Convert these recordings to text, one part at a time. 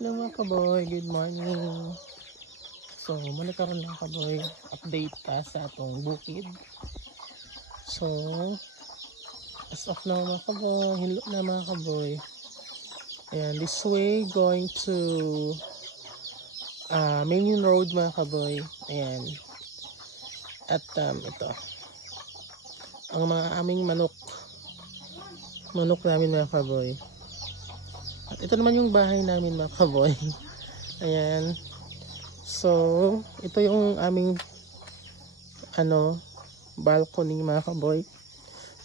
Hello mga kaboy, good morning. So, muna karon lang kaboy, update pa sa atong bukid. So, as of now mga kaboy, hello na mga kaboy. Ayan, this way going to main road mga kaboy. Ayan. At ito, ang mga aming manok. Manok namin mga kaboy. At ito naman yung bahay namin mga kaboy. Ayan. So, ito yung aming balcony mga kaboy.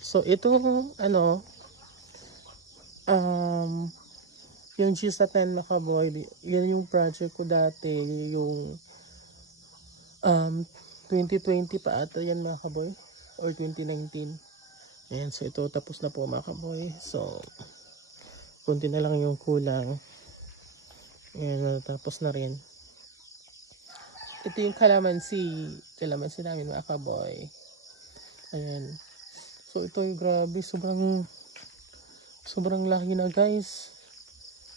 So, ito yung G10 mga kaboy, yan yung project ko dati, yung 2020 pa ata yan mga kaboy, or 2019. Ayan, so ito tapos na po mga kaboy. So, kunti na lang yung kulang. Ayan, tapos na rin. Ito yung kalamansi namin mga kaboy. Ayan. So ito yung grabe, sobrang laki na guys.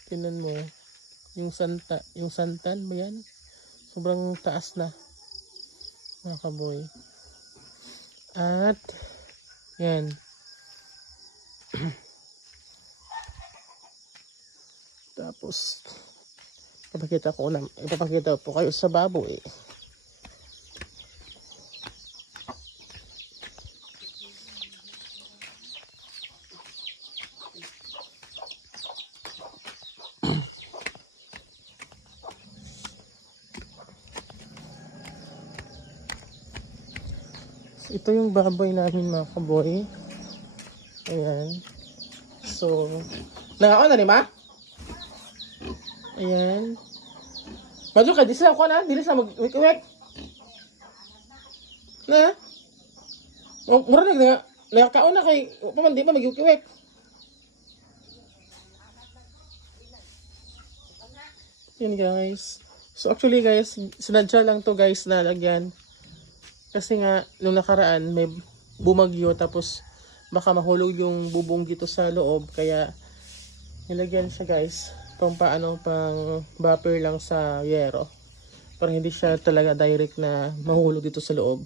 Tingnan mo, yung santan ba yan? Sobrang taas na mga kaboy. At yan. Tapos ipapakita po kayo sa baboy. Ito yung baboy namin mga kaboy. Ayan. So, nakaon na ni ma? Ayan. Madyo ka, di sila ako na. Dili sila mag-wik-wik. Na? Mura na, nakakaon na kay, paman di pa mag-wik-wik. Yan guys. So actually guys, sinadya lang to guys na lagyan. Kasi nga, nung nakaraan, may bumagyo tapos baka mahulog yung bubong dito sa loob. Kaya, nilagyan siya guys. Pang buffer lang sa yero. Para hindi siya talaga direct na mahulog dito sa loob.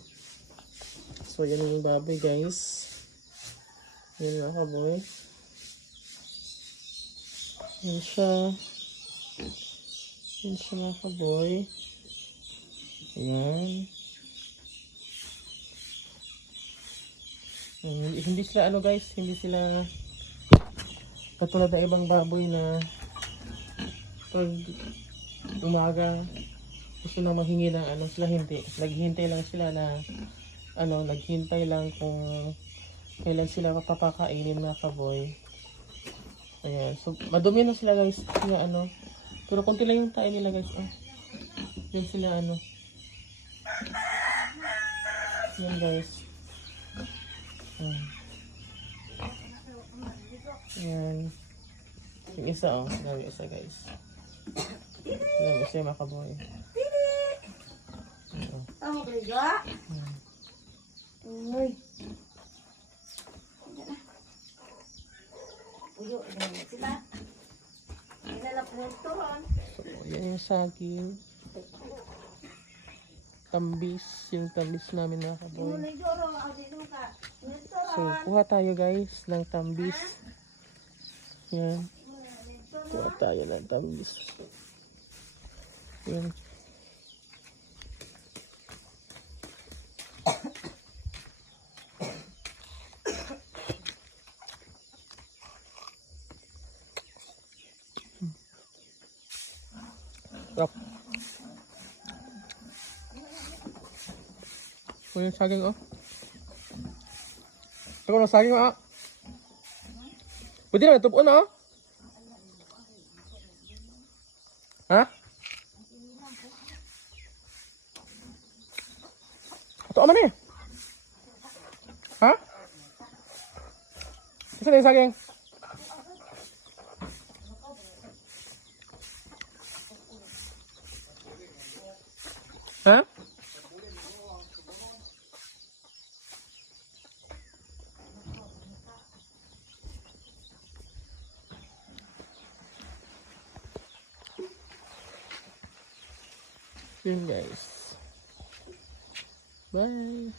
So, yan yung baboy guys. Yan mga kaboy. Yan siya. Yan siya mga kaboy. Ayan. Hindi sila guys, hindi sila katulad ng ibang baboy na pag umaga gusto na manghingi ng sila hindi. Naghihintay lang sila na naghintay lang kung kailan sila papakainin mga kaboy. Ayan, so madumi na sila guys kasi pero konti lang yung tayo nila guys. Yan sila yan guys. Yan. Yung isa yung isa guys. Yung isa yung makaboy. Ang kriga? Uy. Uyo, sila. Ilalap mo ito ron. So, yan yung saging. Yung tambis namin mga kaboy. So, kuha tayo guys ng tambis. Yan. Kuha tayo ng tambis. Yan. Rock. Yung saging Ito na saging Pwede na itupuan Ha? Ito man Ha? Isa na yung saging. Ha? Yun guys. Bye.